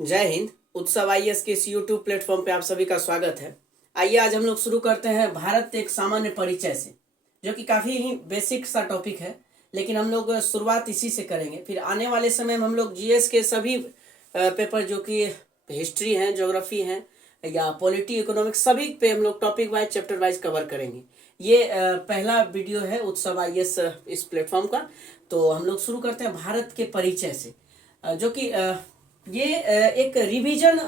जय हिंद। उत्सव आईएएस के इस यूट्यूब प्लेटफॉर्म पे आप सभी का स्वागत है। आइए आज हम लोग शुरू करते हैं भारत एक सामान्य परिचय से, जो कि काफ़ी ही बेसिक सा टॉपिक है, लेकिन हम लोग शुरुआत इसी से करेंगे। फिर आने वाले समय में हम लोग जीएस के सभी पेपर जो कि हिस्ट्री हैं, ज्योग्राफी हैं या पॉलिटी, इकोनॉमिक्स, सभी पे हम लोग topic wise, chapter wise cover करेंगे। ये पहला वीडियो है उत्सव आईएएस इस प्लेटफॉर्म का। तो हम लोग शुरू करते हैं भारत के परिचय से, जो कि ये एक रिवीजन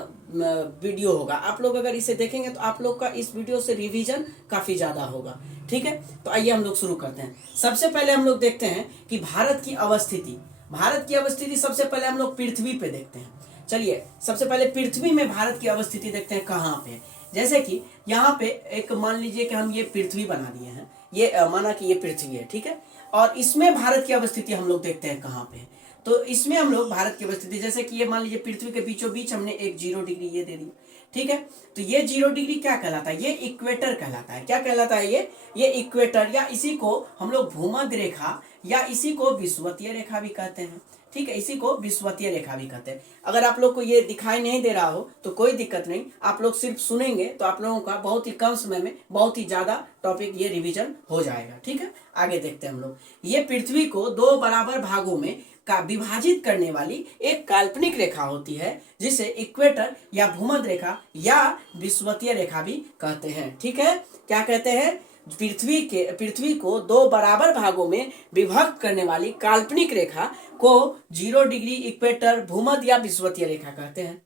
वीडियो होगा। आप लोग अगर इसे देखेंगे तो आप लोग का इस वीडियो से रिवीजन काफ़ी ज़्यादा होगा। ठीक है, तो आइए हम लोग शुरू करते हैं। सबसे पहले हम लोग देखते हैं कि भारत की अवस्थिति। भारत की अवस्थिति सबसे पहले हम लोग पृथ्वी पे देखते हैं। चलिए, सबसे पहले पृथ्वी में भारत की अवस्थिति देखते हैं कहाँ पे। जैसे कि यहाँ पे एक मान लीजिए कि हम ये पृथ्वी बना दिए हैं, ये माना कि ये पृथ्वी है, ठीक है। और इसमें भारत की अवस्थिति हम लोग देखते हैं कहाँ पे। तो इसमें हम लोग भारत की अवस्थिति, जैसे कि ये मान लीजिए पृथ्वी के बीचों बीच हमने एक 0 डिग्री ये दे दी, ठीक है। तो ये 0 डिग्री क्या कहलाता है? ये इक्वेटर कहलाता है। क्या कहलाता है ये इक्वेटर, या इसी को हम लोग भूमध्य रेखा या इसी को विषुवतीय रेखा भी कहते हैं। ठीक है, इसी को विषुवतीय रेखा भी कहते हैं। अगर आप लोग को ये दिखाई नहीं दे रहा हो तो कोई दिक्कत नहीं, आप लोग सिर्फ सुनेंगे तो आप लोगों का बहुत ही कम समय में बहुत ही ज्यादा टॉपिक ये रिवीजन हो जाएगा। ठीक है, आगे देखते हैं हम लोग। ये पृथ्वी को 2 बराबर भागों में का विभाजित करने वाली एक काल्पनिक रेखा होती है, जिसे इक्वेटर या भूमध्य रेखा या विषुवतीय रेखा भी कहते हैं। ठीक है, क्या कहते हैं? पृथ्वी को 2 बराबर भागों में विभक्त करने वाली काल्पनिक रेखा को 0 डिग्री, इक्वेटर, भूमध्य या विषुवतीय रेखा कहते हैं।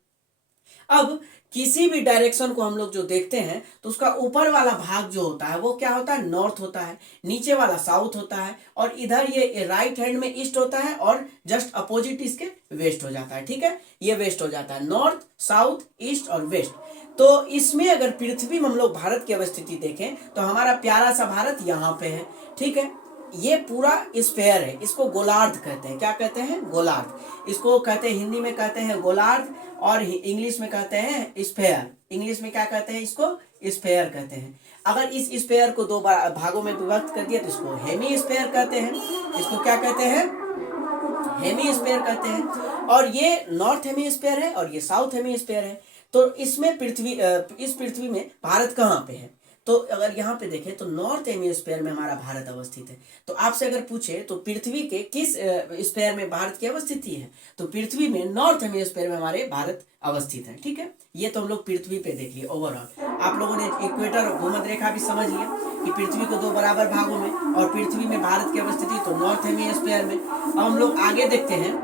अब किसी भी डायरेक्शन को हम लोग जो देखते हैं तो उसका ऊपर वाला भाग जो होता है वो क्या होता है? नॉर्थ होता है। नीचे वाला साउथ होता है, और इधर ये राइट हैंड में ईस्ट होता है, और जस्ट अपोजिट इसके वेस्ट हो जाता है। ठीक है, ये वेस्ट हो जाता है। नॉर्थ, साउथ, ईस्ट और वेस्ट। तो इसमें अगर पृथ्वी में हम लोग भारत की अवस्थिति देखें तो हमारा प्यारा सा भारत यहाँ पे है। ठीक है, ये पूरा स्फेयर है, इसको गोलार्ध कहते हैं। क्या कहते हैं? गोलार्ध। इसको कहते हैं, हिंदी में कहते हैं गोलार्ध, और इंग्लिश में कहते हैं स्फेयर। इंग्लिश में क्या कहते हैं? इसको स्फेयर कहते हैं। अगर इस स्फेयर को 2 भागों में विभक्त कर दिया तो इसको हेमी स्फेयर कहते हैं। इसको क्या कहते हैं? हेमी स्फेयर कहते हैं। और ये नॉर्थ हेमी स्फेयर है और ये साउथ हेमी स्फेयर है। तो इसमें इस पृथ्वी में भारत कहाँ पे है? तो अगर यहाँ पे देखें तो नॉर्थ हेमिस्फीयर में हमारा भारत अवस्थित है। तो आपसे अगर पूछे तो पृथ्वी के किस स्फीयर में भारत की अवस्थिति है, तो पृथ्वी में नॉर्थ हेमिस्फीयर में हमारे भारत अवस्थित है। ठीक है, ये तो हम लोग पृथ्वी पे देख लिए ओवरऑल। आप लोगों ने इक्वेटर और भूमध्य रेखा भी समझ लिया कि पृथ्वी को 2 बराबर भागों में, और पृथ्वी में भारत की अवस्थिति तो नॉर्थ हेमिस्फीयर में। अब हम लोग आगे देखते हैं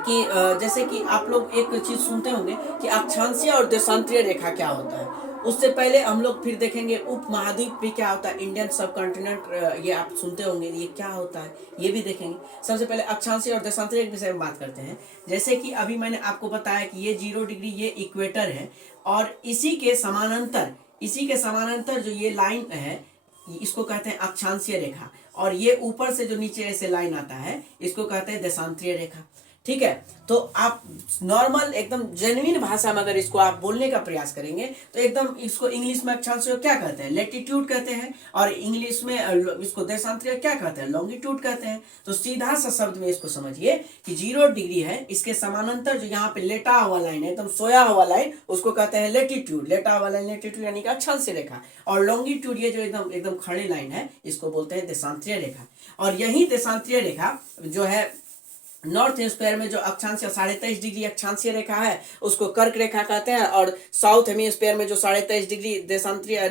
कि जैसे कि आप लोग एक चीज सुनते होंगे कि अक्षांशीय और देशांतरीय रेखा क्या होता है। उससे पहले हम लोग फिर देखेंगे उप महाद्वीप भी क्या होता है, इंडियन सब कॉन्टिनेंट, ये आप सुनते होंगे, ये क्या होता है ये भी देखेंगे। सबसे पहले अक्षांशीय और देशांतरीय के विषय में बात करते हैं। जैसे कि अभी मैंने आपको बताया कि ये 0 डिग्री ये इक्वेटर है, और इसी के समानांतर जो ये लाइन है इसको कहते हैं अक्षांशीय रेखा, और ये ऊपर से जो नीचे ऐसे लाइन आता है इसको कहते हैं देशांतरीय रेखा। ठीक है, तो आप नॉर्मल एकदम जेन्युइन भाषा में अगर इसको आप बोलने का प्रयास करेंगे तो एकदम इसको इंग्लिश में अक्षांशीय क्या कहते हैं? लेटीट्यूड कहते हैं, और इंग्लिश में इसको देशांतरीय क्या कहते हैं? लॉन्गिट्यूड कहते हैं। तो सीधा सा शब्द में इसको समझिए कि 0 डिग्री है, इसके समानांतर जो यहाँ पे लेटा हुआ लाइन है, एकदम सोया हुआ लाइन, उसको कहते हैं लेटीट्यूड। लेटा हुआ लाइन लेटीट्यूड यानी कि अक्षांशीय रेखा, और लॉन्गिट्यूड ये जो एकदम एकदम खड़ी लाइन है इसको बोलते हैं देशांतरीय रेखा। और यही देशांतरीय रेखा जो है नॉर्थ हेमिस्फीयर में जो अक्षांशीय 23.5 डिग्री अक्षांशीय रेखा है उसको कर्क रेखा कहते हैं, और साउथ हेमिस्फीयर में जो 23.5 डिग्री देशांतरीय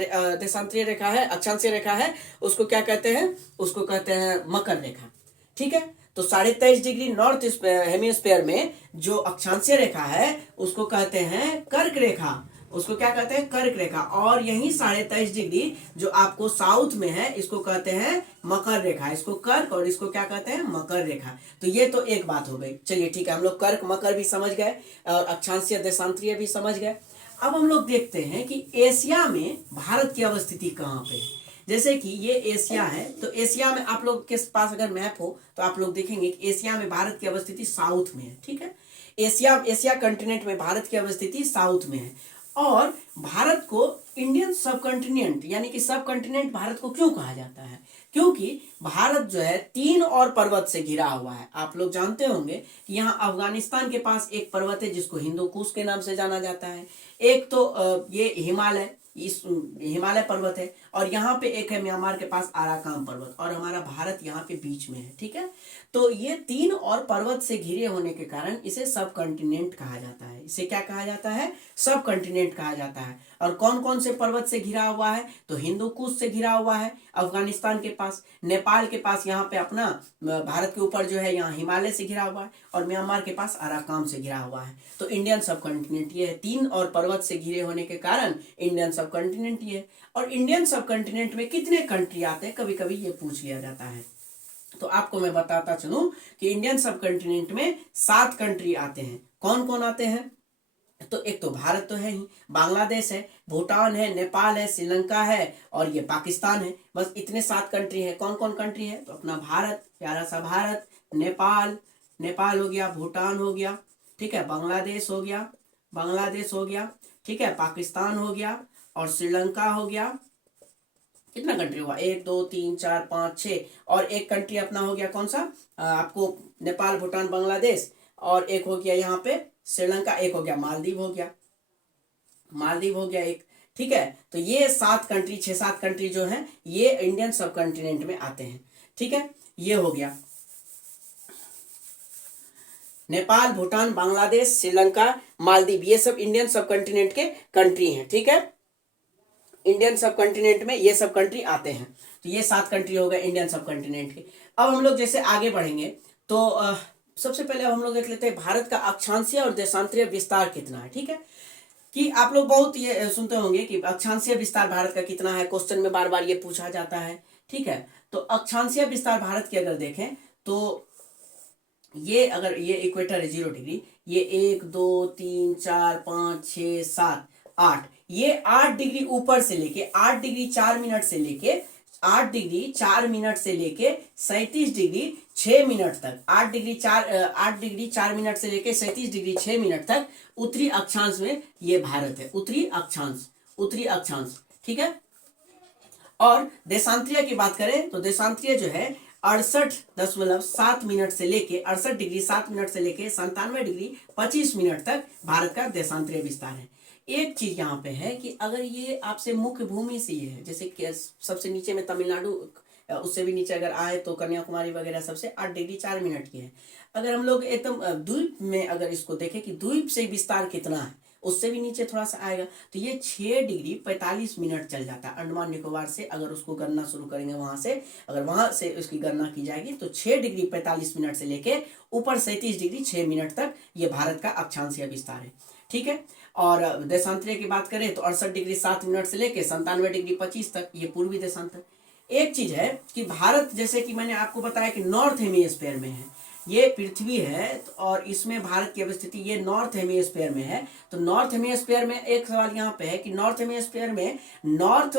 रेखा है, अक्षांशीय रेखा है, उसको क्या कहते हैं? उसको कहते हैं मकर रेखा। ठीक है, तो 23.5 डिग्री नॉर्थ हेमिस्फीयर में जो अक्षांशीय रेखा है उसको कहते हैं कर्क रेखा। उसको क्या कहते हैं? कर्क रेखा। और यही 23.5 डिग्री जो आपको साउथ में है इसको कहते हैं मकर रेखा। इसको कर्क और इसको क्या कहते हैं? मकर रेखा। तो ये तो एक बात हो गई। चलिए ठीक है, हम लोग कर्क मकर भी समझ गए और अक्षांशीय देशांतरीय भी समझ गए। अब हम लोग देखते हैं कि एशिया में भारत की अवस्थिति कहाँ पे है। जैसे कि ये एशिया है, तो एशिया में आप लोग के पास अगर मैप हो तो आप लोग देखेंगे कि एशिया में भारत की अवस्थिति साउथ में है। ठीक है, एशिया कंटिनेंट में भारत की अवस्थिति साउथ में है। और भारत को इंडियन सब कॉन्टिनेंट यानी कि सब कॉन्टिनेंट भारत को क्यों कहा जाता है? क्योंकि भारत जो है 3 और पर्वत से घिरा हुआ है। आप लोग जानते होंगे कि यहाँ अफगानिस्तान के पास एक पर्वत है जिसको हिंदू कुश के नाम से जाना जाता है। एक तो ये हिमालय, इस हिमालय पर्वत है, और यहाँ पे एक है म्यांमार के पास अराकान पर्वत, और हमारा भारत यहाँ पे बीच में है। ठीक है, तो ये 3 और पर्वत से घिरे होने के कारण इसे सब कॉन्टिनेंट कहा जाता है। इसे क्या कहा जाता है? सब कॉन्टिनेंट कहा जाता है। और कौन कौन से पर्वत से घिरा हुआ है? तो हिंदू कुश से घिरा हुआ है अफगानिस्तान के पास, नेपाल के पास यहाँ पे अपना भारत के ऊपर जो है यहाँ हिमालय से घिरा हुआ है, और म्यांमार के पास अराकान से घिरा हुआ है। तो इंडियन सब कॉन्टिनेंट ये है। 3 और पर्वत से घिरे होने के कारण इंडियन सब कॉन्टिनेंट ये है। और इंडियन सब कॉन्टिनेंट में कितने कंट्री आते हैं, कभी कभी ये पूछ लिया जाता है। तो आपको मैं बताता चलूं कि इंडियन सब कॉन्टिनेंट में 7 कंट्री आते हैं। कौन कौन आते हैं? तो एक तो भारत तो है ही, बांग्लादेश है, भूटान है, नेपाल है, श्रीलंका है, और ये पाकिस्तान है। बस इतने 7 कंट्री है। कौन कौन कंट्री है? तो अपना भारत, प्यारा सा भारत, नेपाल हो गया, भूटान हो गया, ठीक है, बांग्लादेश हो गया, ठीक है, पाकिस्तान हो गया, और श्रीलंका हो गया। कितना कंट्री हुआ? 1 2 3 4 5 6, और एक कंट्री अपना हो गया कौन सा? आपको नेपाल, भूटान, बांग्लादेश, और एक हो गया यहाँ पे श्रीलंका, एक हो गया मालदीव हो गया एक। ठीक है, तो ये 7 कंट्री, 6-7 कंट्री जो है ये इंडियन सब कॉन्टिनेंट में आते हैं। ठीक है, ये हो गया नेपाल, भूटान, बांग्लादेश, श्रीलंका, मालदीव, ये सब इंडियन सब कॉन्टिनेंट के कंट्री हैं। ठीक है, इंडियन सब कॉन्टिनेंट में ये सब कंट्री आते हैं। तो ये 7 कंट्री हो गए इंडियन सब कॉन्टिनेंट के। अब हम लोग जैसे आगे बढ़ेंगे तो सबसे पहले हम लोग देख लेते हैं भारत का अक्षांशीय और देशांतरीय विस्तार कितना है। ठीक है, कि आप लोग बहुत ये सुनते होंगे कि अक्षांशीय विस्तार भारत का कितना है, क्वेश्चन में बार बार ये पूछा जाता है। ठीक है, तो अक्षांशीय विस्तार भारत की अगर देखें तो ये अगर ये इक्वेटर है 0 डिग्री, ये 1 2 3 4 5 6 7 8, ये 8 डिग्री ऊपर से लेके 8 डिग्री 4 मिनट से लेके 8 डिग्री 4 मिनट से लेके 37 डिग्री 6 मिनट तक, 8 डिग्री 4 मिनट से लेके 37 डिग्री 6 मिनट तक उत्तरी अक्षांश में ये भारत है। उत्तरी अक्षांश। ठीक है, और देशांतरीय की बात करें तो देशांतरीय जो है 68.7 मिनट से लेके 68 डिग्री 7 मिनट से लेके 97 डिग्री 25 मिनट तक भारत का देशांतरीय विस्तार है। एक चीज यहाँ पे है कि अगर ये आपसे मुख्य भूमि से ये है, जैसे कि सबसे नीचे में तमिलनाडु, उससे भी नीचे अगर आए तो कन्याकुमारी वगैरह सबसे 8 डिग्री 4 मिनट की है। अगर हम लोग एकदम द्वीप में अगर इसको देखें कि द्वीप से विस्तार कितना है, उससे भी नीचे थोड़ा सा आएगा तो ये 6 डिग्री 45 मिनट चल जाता है। अंडमान निकोबार से अगर उसको गणना शुरू करेंगे, वहां से अगर वहां से उसकी गणना की जाएगी तो 6 डिग्री 45 मिनट से लेके ऊपर 37 डिग्री 6 मिनट तक ये भारत का अक्षांशीय विस्तार है। ठीक है, और देशांतरीय की बात करें तो 68 डिग्री 7 मिनट से लेके 97 डिग्री 25 तक ये पूर्वी देशांतर। एक चीज है कि भारत, जैसे कि मैंने आपको बताया कि नॉर्थ हेमिस्फीयर में है, ये पृथ्वी है और इसमें भारत की अवस्थिति ये नॉर्थ हेमिस्फीयर में है। तो नॉर्थ हेमिस्फीयर में एक सवाल यहाँ पे है कि नॉर्थ हेमिस्फीयर में नॉर्थ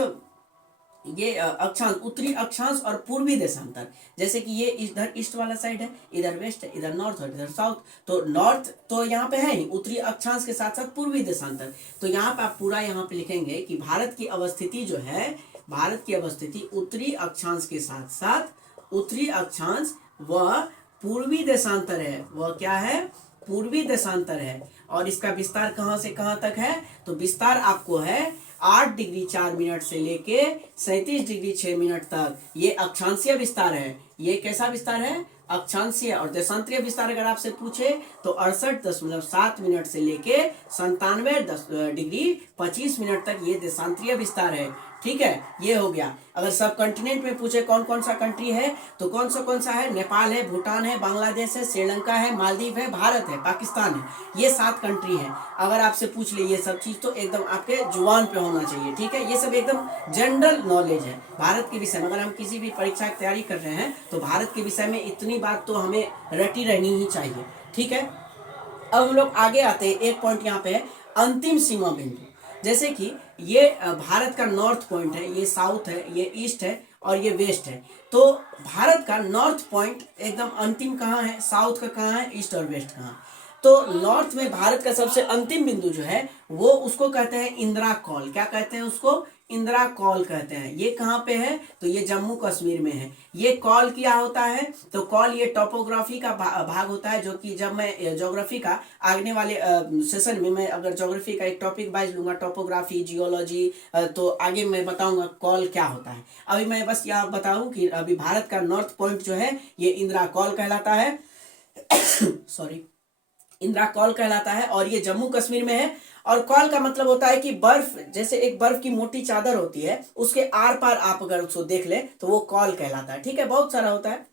ये अक्षांश, उत्तरी अक्षांश और पूर्वी देशांतर, जैसे कि ये इधर ईस्ट वाला साइड है, इधर वेस्ट है, इधर नॉर्थ और इधर साउथ। तो नॉर्थ तो यहाँ पे है ही, उत्तरी अक्षांश के साथ साथ पूर्वी देशांतर। तो यहाँ पे आप पूरा यहाँ पे लिखेंगे कि भारत की अवस्थिति जो है, भारत की अवस्थिति उत्तरी अक्षांश के साथ साथ उत्तरी अक्षांश व पूर्वी देशांतर है। वह क्या है? पूर्वी देशांतर है। और इसका विस्तार कहां से कहां तक है? तो विस्तार आपको है 8 डिग्री 4 मिनट से लेके 37 डिग्री 6 मिनट तक। ये अक्षांशीय विस्तार है। ये कैसा विस्तार है? अक्षांशीय। और देशांतरीय विस्तार अगर आपसे पूछे तो 68.7 मिनट से लेके 97 डिग्री 25 मिनट तक ये देशांतरीय विस्तार है। ठीक है, ये हो गया। अगर सब कॉन्टिनेंट में पूछे कौन कौन सा कंट्री है तो कौन सा है? नेपाल है, भूटान है, बांग्लादेश है, श्रीलंका है, मालदीव है, भारत है, पाकिस्तान है। ये 7 कंट्री है। अगर आपसे पूछ ले ये सब चीज तो एकदम आपके जुबान पे होना चाहिए। ठीक है, ये सब एकदम जनरल नॉलेज है भारत के विषय में। अगर हम किसी भी परीक्षा की तैयारी कर रहे हैं तो भारत के विषय में इतनी बात तो हमें रटी रहनी ही चाहिए। ठीक है, अब हम लोग आगे आते हैं। एक पॉइंट यहाँ पे है अंतिम सीमा बिंदु। जैसे कि ये भारत का नॉर्थ पॉइंट है, ये साउथ है, ये ईस्ट है और ये वेस्ट है। तो भारत का नॉर्थ पॉइंट एकदम अंतिम कहाँ है? साउथ का कहाँ है? ईस्ट और वेस्ट कहाँ? तो नॉर्थ में भारत का सबसे अंतिम बिंदु जो है वो उसको कहते हैं इंदिरा कॉल। क्या कहते हैं उसको? इंदिरा कॉल कहते हैं। ये कहाँ पे है? तो ये जम्मू कश्मीर में है। ये कॉल क्या होता है? तो कॉल ये टोपोग्राफी का भाग होता है, जो कि जब मैं ज्योग्राफी का आगने वाले सेशन में मैं अगर ज्योग्राफी का एक टॉपिक वाइज लूंगा, टोपोग्राफी, जियोलॉजी, तो आगे मैं बताऊंगा कॉल क्या होता है। अभी मैं बस यहाँ बताऊं कि अभी भारत का नॉर्थ पॉइंट जो है ये इंदिरा कॉल कहलाता है। सॉरी, इंदिरा कॉल कहलाता है और ये जम्मू कश्मीर में है। और कॉल का मतलब होता है कि बर्फ, जैसे एक बर्फ की मोटी चादर होती है, उसके आर पार आप अगर उसको देख ले तो वो कॉल कहलाता है। ठीक है, बहुत सारा होता है,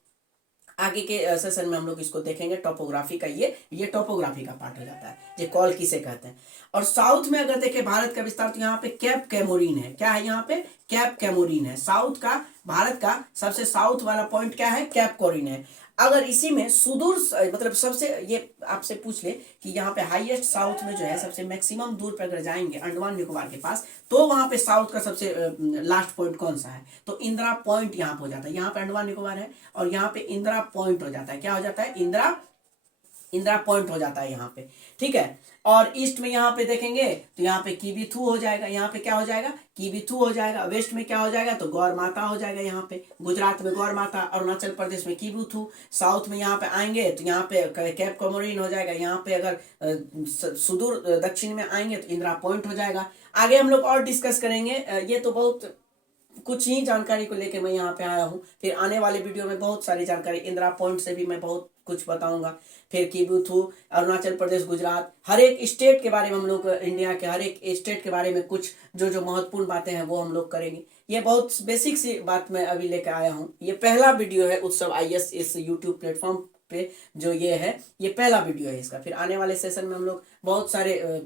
आगे के सेशन में हम लोग इसको देखेंगे टोपोग्राफी का। ये टोपोग्राफी का पार्ट हो जाता है, ये कॉल किसे कहते हैं। और साउथ में अगर देखें भारत का विस्तार, तो यहाँ पे कैप कैमोरीन है। क्या है यहाँ पे? कैप कैमोरीन है। साउथ का, भारत का सबसे साउथ वाला पॉइंट क्या है? कैप कैमोरीन है। अगर इसी में सुदूर मतलब सबसे, ये आपसे पूछ ले कि यहाँ पे हाईएस्ट साउथ में जो है सबसे मैक्सिमम दूर पे अगर जाएंगे अंडमान निकोबार के पास, तो वहां पे साउथ का सबसे लास्ट पॉइंट कौन सा है? तो इंदिरा पॉइंट यहाँ पे हो जाता है। यहाँ पे अंडमान निकोबार है और यहाँ पे इंदिरा पॉइंट हो जाता है। क्या हो जाता है? इंदिरा पॉइंट हो जाता है यहाँ पे। ठीक है, और ईस्ट में यहाँ पे देखेंगे तो यहाँ पे कीबीथू हो जाएगा। यहाँ पे क्या हो जाएगा? कीबीथू हो जाएगा। वेस्ट में क्या हो जाएगा? तो गौर माता हो जाएगा। यहाँ पे गुजरात में गौर माता, अरुणाचल प्रदेश में कीबीथू। साउथ में यहाँ पे आएंगे तो यहाँ पे कैप कमोरिन हो जाएगा। यहाँ पे अगर सुदूर दक्षिण में आएंगे तो इंदिरा पॉइंट हो जाएगा। आगे हम लोग और डिस्कस करेंगे। ये तो बहुत कुछ ही जानकारी को लेके मैं यहाँ पे आया हूँ। फिर आने वाले वीडियो में बहुत सारी जानकारी, इंदिरा पॉइंट से भी मैं बहुत कुछ बताऊंगा। फिर कीबीथू, अरुणाचल प्रदेश, गुजरात, हर एक स्टेट के बारे में हम लोग, इंडिया के हर एक स्टेट के बारे में कुछ जो जो महत्वपूर्ण बातें हैं वो हम लोग करेंगे। ये बहुत बेसिक सी बात मैं अभी लेकर आया हूँ। ये पहला वीडियो है उत्सव IAS इस यूट्यूब प्लेटफॉर्म पे, जो ये है ये पहला वीडियो है इसका। फिर आने वाले सेशन में हम लोग बहुत सारे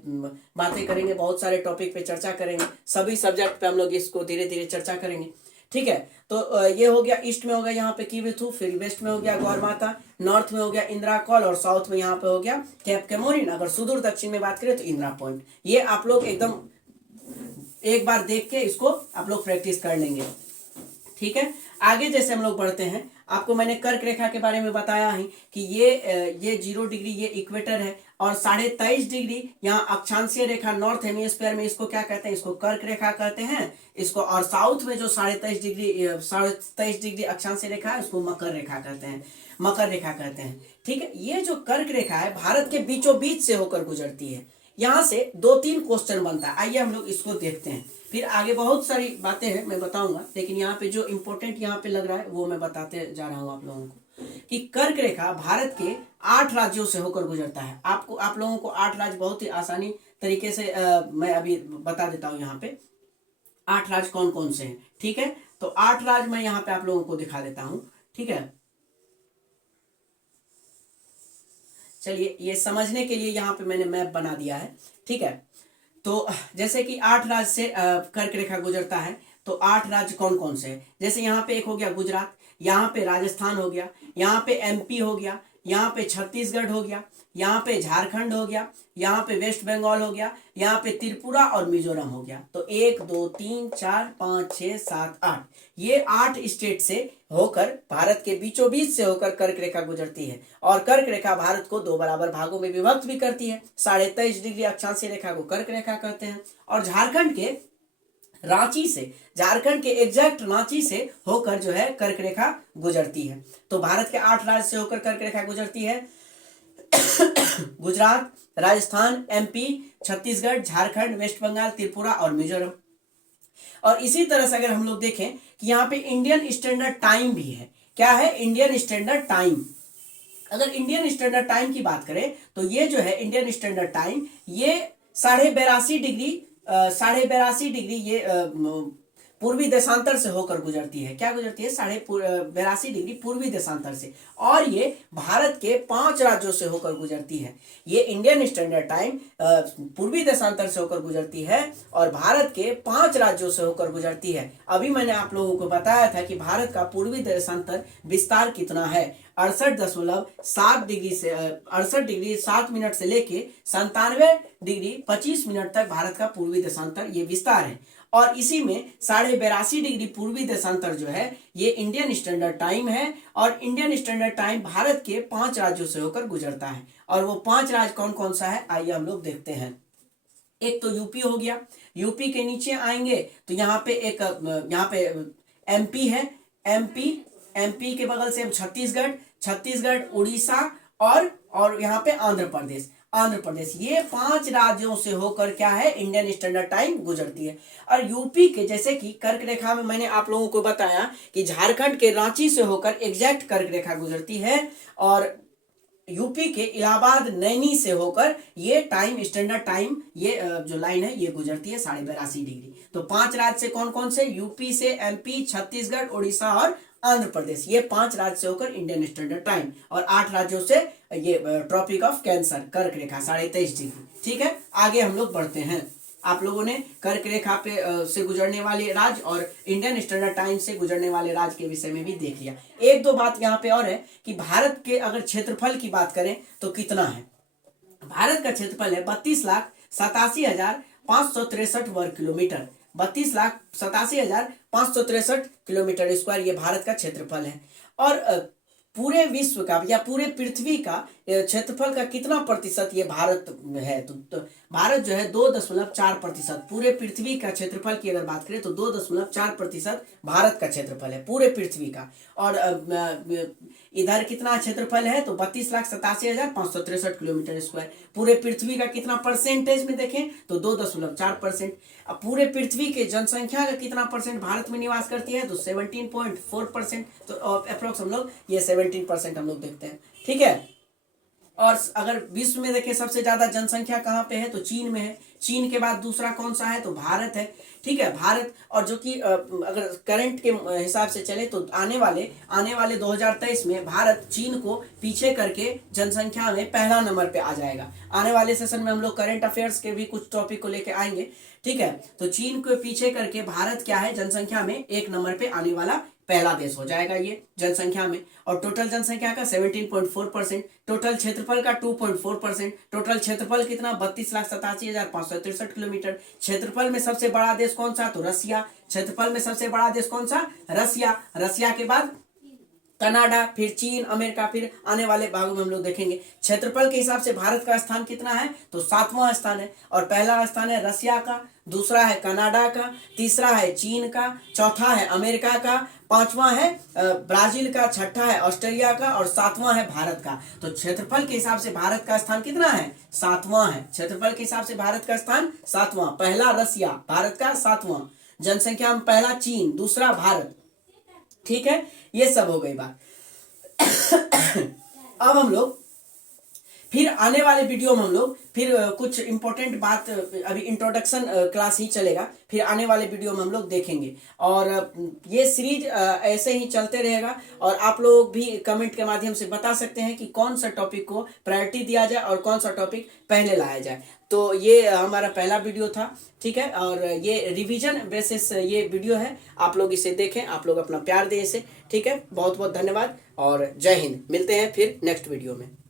बातें करेंगे, बहुत सारे टॉपिक पे चर्चा करेंगे, सभी सब्जेक्ट पे हम लोग इसको धीरे धीरे चर्चा करेंगे। ठीक है, तो ये हो गया, ईस्ट में हो गया यहाँ पे कीबीथू, फिर वेस्ट में हो गया गौर माता, नॉर्थ में हो गया इंदिरा कॉल और साउथ में यहाँ पे हो गया कैप कैमोरिन। अगर सुदूर दक्षिण में बात करें तो इंदिरा पॉइंट। ये आप लोग एकदम एक बार देख के इसको आप लोग प्रैक्टिस कर लेंगे। ठीक है, आगे जैसे हम लोग बढ़ते हैं, आपको मैंने कर्क रेखा के बारे में बताया है कि ये 0 डिग्री ये इक्वेटर है और 23.5 डिग्री यहाँ अक्षांशीय रेखा नॉर्थ हेमिस्फीयर में, इसको क्या कहते हैं? इसको कर्क रेखा कहते हैं इसको। और साउथ में जो 23.5 डिग्री अक्षांशीय रेखा है उसको मकर रेखा कहते हैं, मकर रेखा कहते हैं। ठीक है, ये जो कर्क रेखा है भारत के बीचों बीच से होकर गुजरती है। यहाँ से 2-3 क्वेश्चन बनता है, आइए हम लोग इसको देखते हैं। फिर आगे बहुत सारी बातें हैं मैं बताऊंगा, लेकिन यहाँ पे जो इम्पोर्टेंट यहाँ पे लग रहा है वो मैं बताते जा रहा हूँ आप लोगों को कि कर्क रेखा भारत के 8 राज्यों से होकर गुजरता है। आप लोगों को 8 राज्य बहुत ही आसानी तरीके से मैं अभी बता देता हूँ। यहाँ पे 8 राज्य कौन कौन से हैं। ठीक है, तो 8 राज्य मैं यहाँ पे आप लोगों को दिखा देता हूँ। ठीक है, चलिए ये समझने के लिए यहाँ पे मैंने मैप बना दिया है। ठीक है, तो जैसे कि 8 राज्य से कर्क रेखा गुजरता है, तो 8 राज्य कौन कौन से हैं? जैसे यहाँ पे एक हो गया गुजरात, यहाँ पे राजस्थान हो गया, यहाँ पे MP हो गया, यहाँ पे छत्तीसगढ़ हो गया, यहाँ पे झारखंड हो गया, यहाँ पे वेस्ट बंगाल हो गया, यहाँ पे त्रिपुरा और मिजोरम हो गया। तो 1 2 3 4 5 6 7 8, ये 8 स्टेट से होकर भारत के बीचों बीच से होकर कर्क रेखा गुजरती है। और कर्क रेखा भारत को 2 बराबर भागों में विभक्त भी करती है। 23.5 डिग्री अक्षांशीय रेखा को कर्क रेखा कहते हैं। और झारखंड के रांची से, झारखंड के एग्जैक्ट रांची से होकर जो है कर्क रेखा गुजरती है। तो भारत के 8 राज्य से होकर कर्क रेखा गुजरती है। गुजरात, राजस्थान, MP, छत्तीसगढ़, झारखंड, वेस्ट बंगाल, त्रिपुरा और मिजोरम। और इसी तरह से अगर हम लोग देखें कि यहाँ पे इंडियन स्टैंडर्ड टाइम भी है। क्या है? Indian standard time. अगर इंडियन स्टैंडर्ड टाइम की बात करें तो ये जो है इंडियन स्टैंडर्ड टाइम, ये 82.5 डिग्री ये पूर्वी देशांतर से होकर गुजरती है। क्या गुजरती है? 82.5 डिग्री पूर्वी देशांतर से। और ये भारत के 5 राज्यों से होकर गुजरती है। ये इंडियन स्टैंडर्ड टाइम पूर्वी देशांतर से होकर गुजरती है और भारत के 5 राज्यों से होकर गुजरती है। अभी मैंने आप लोगों को बताया था कि भारत का पूर्वी देशांतर विस्तार कितना है, 68.7 डिग्री से 68 डिग्री 7 मिनट से लेके 97 डिग्री 25 मिनट तक भारत का पूर्वी देशांतर ये विस्तार है। और इसी में 82.5 डिग्री पूर्वी देशांतर जो है ये इंडियन स्टैंडर्ड टाइम है। और इंडियन स्टैंडर्ड टाइम भारत के 5 राज्यों से होकर गुजरता है। और वो 5 राज्य कौन कौन सा है, आइए हम लोग देखते हैं। एक तो यूपी हो गया, यूपी के नीचे आएंगे तो यहाँ पे एक यहाँ पे एमपी है, एमपी के बगल से छत्तीसगढ़, उड़ीसा और यहाँ पे आंध्र प्रदेश, ये 5 राज्यों से होकर क्या है इंडियन स्टैंडर्ड टाइम गुजरती है। और यूपी के जैसे कि कर्क रेखा में मैंने आप लोगों को बताया कि झारखंड के रांची से होकर एग्जैक्ट कर्क रेखा गुजरती है, और यूपी के इलाहाबाद नैनी से होकर ये स्टैंडर्ड टाइम ये जो लाइन है ये गुजरती है 82.5 डिग्री। तो 5 राज्य से कौन कौन से, यूपी से एमपी, छत्तीसगढ़, उड़ीसा और आंध्र प्रदेश, ये 5 राज्य से होकर इंडियन स्टैंडर्ड टाइम, और 8 राज्यों से ये ट्रॉपिक ऑफ कैंसर कर्क रेखा 23.5 डिग्री। ठीक है, आगे हम लोग बढ़ते हैं। आप लोगों ने कर्क रेखा पे से गुजरने वाले राज्य और इंडियन स्टैंडर्ड टाइम से गुजरने वाले राज्य के विषय में भी देख लिया। एक दो बात यहाँ पे और है कि भारत के अगर क्षेत्रफल की बात करें तो कितना है, भारत का क्षेत्रफल है 32,87,563 वर्ग किलोमीटर, 32,87,563 किलोमीटर स्क्वायर ये भारत का क्षेत्रफल है। और पूरे विश्व का या पूरे पृथ्वी का क्षेत्रफल का कितना प्रतिशत ये भारत है, तो भारत जो है 2.4%, पूरे पृथ्वी का क्षेत्रफल की अगर बात करें तो 2.4% भारत का क्षेत्रफल है पूरे पृथ्वी का। और इधर कितना क्षेत्रफल है तो 32,87,563 किलोमीटर स्क्वायर। पूरे पृथ्वी का कितना परसेंटेज में देखें तो 2.4%। अब पूरे पृथ्वी के जनसंख्या का कितना परसेंट भारत में निवास करती है तो 17.4%, तो अप्रोक्स हम लोग ये 17% हम लोग देखते हैं। ठीक है, और अगर विश्व में देखें सबसे ज्यादा जनसंख्या कहाँ पे है तो चीन में है, चीन के बाद दूसरा कौन सा है तो भारत है। ठीक है, भारत, और जो कि अगर करंट के हिसाब से चले तो आने वाले 2023 में भारत चीन को पीछे करके जनसंख्या में पहला नंबर पे आ जाएगा। आने वाले सेशन में हम लोग करंट अफेयर्स के भी कुछ टॉपिक को लेके आएंगे। ठीक है, तो चीन को पीछे करके भारत क्या है जनसंख्या में 1 नंबर पे आने वाला पहला देश हो जाएगा ये जनसंख्या में। और टोटल जनसंख्या का 17.4%, टोटल क्षेत्रफल का 2.4%, टोटल क्षेत्रफल कितना 32,87,563 किलोमीटर। क्षेत्रफल में सबसे बड़ा देश कौन सा तो रसिया, क्षेत्रफल में सबसे बड़ा देश कौन सा रसिया के बाद कनाडा, फिर चीन, अमेरिका, फिर आने वाले भागों में हम लोग देखेंगे। क्षेत्रफल के हिसाब से भारत का स्थान कितना है तो 7वां स्थान है, और पहला स्थान है रसिया का, दूसरा है कनाडा का, तीसरा है चीन का, चौथा है अमेरिका का, 5वां है ब्राजील का, छठा है ऑस्ट्रेलिया का और 7वां है भारत का। तो क्षेत्रफल के हिसाब से भारत का स्थान कितना है 7वां है। क्षेत्रफल के हिसाब से भारत का स्थान 7वां, पहला रसिया, भारत का 7वां, जनसंख्या में पहला चीन, दूसरा भारत। ठीक है, ये सब हो गई बात। अब हम लोग फिर आने वाले वीडियो में हम लोग फिर कुछ इंपॉर्टेंट बात, अभी इंट्रोडक्शन क्लास ही चलेगा, फिर आने वाले वीडियो में हम लोग देखेंगे। और ये सीरीज ऐसे ही चलते रहेगा, और आप लोग भी कमेंट के माध्यम से बता सकते हैं कि कौन सा टॉपिक को प्रायोरिटी दिया जाए और कौन सा टॉपिक पहले लाया जाए। तो ये हमारा पहला वीडियो था। ठीक है, और ये रिवीजन बेसिस ये वीडियो है, आप लोग इसे देखें, आप लोग अपना प्यार दें इसे। ठीक है, बहुत बहुत धन्यवाद और जय हिंद। मिलते हैं फिर नेक्स्ट वीडियो में।